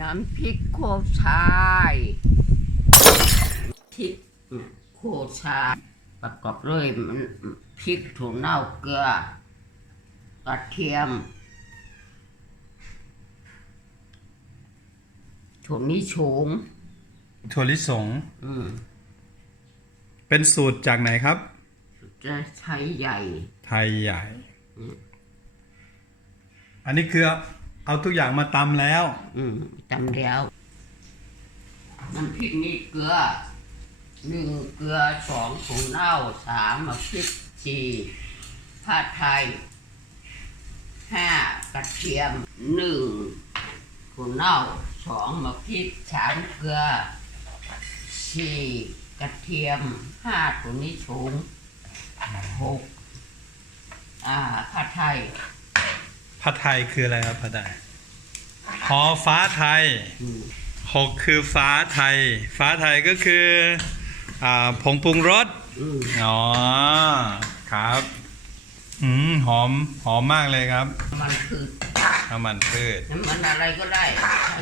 น้ำพริกโคชายพริกโคชายประกอบด้วยมันพริกถั่วเน่าเกลือกระเทียมถั่วนิชงถั่วลิสง อืมเป็นสูตรจากไหนครับ จะใช้ใหญ่ ไทยใหญ่ อันนี้คือ เอาทุกอย่างมาตำแล้ว อืมจำแล้วน้ำพริกนี่เกลือหนึ่งเกลือสองถุงเน่าสามมะพริกสี่ผ้าไทยห้ากระเทียมหนึ่งถุงเน่าสองมะพริกสามเกลือสี่กระเทียมห้าถุงนี้ถุงหกอ่าผ้าไทย ผัดไทยคืออะไรครับผัดไทยหอฟ้าไทยอืมหกคือฟ้าไทย ฟ้าไทยก็คืออ่าผงปรุงรสอืมอ๋อครับอืมหอมหอมมากเลยครับมันคือน้ำมันพืชน้ำมันอะไรก็ได้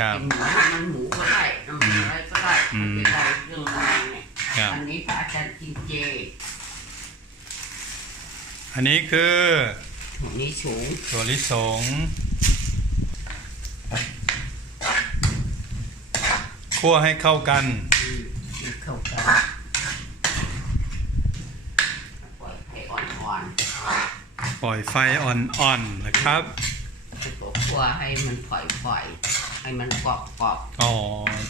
ครับกินหมูน้ำมันหมูก็ได้น้ำมันอะไรก็ได้อืมไม่เป็นไรเรื่องมันเนี่ยครับอันนี้พระอาจารย์กินเจ อันนี้คือ ถุงนี้สูงถั่วลิสงคั่วให้เข้ากันอืมนี่เข้ากันปล่อยให้อ่อนปล่อยไฟอ่อนๆนะครับๆแล้วก็คั่วให้มันปล่อยๆให้มันกรอบอ๋อ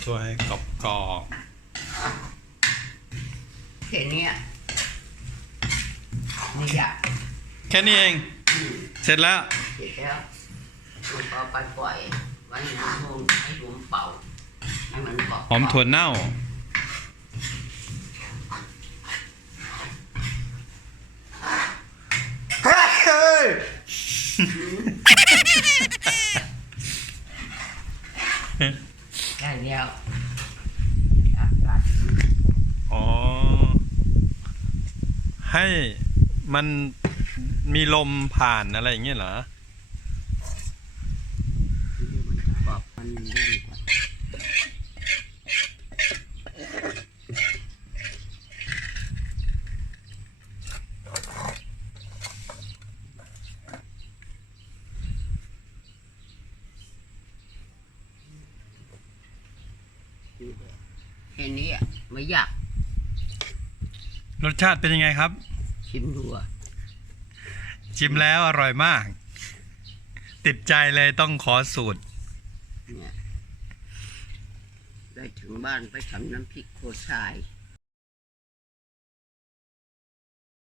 ช่วยให้กรอบกรอบๆแค่เนี้ยนี่อยากๆแค่นี้เองอืม เสร็จแล้ว เสร็จแล้วมันก็ไปปล่อยไว้ในห้องให้ลมเป่าให้มันกรอบๆหอมถั่วเน่าได้แล้วอากาศอ๋อ ให้มัน มีลมผ่านอะไรอย่างเงี้ยเหรอบอกมันเล่นกว่าแค่นี้อะไม่อยาก รสชาติเป็นยังไงครับ ชิมดูอะ ชิมแล้วอร่อยมาก ติดใจเลยต้องขอสูตร เนี่ยได้ถึงบ้านไปทำน้ำพริกโคชาย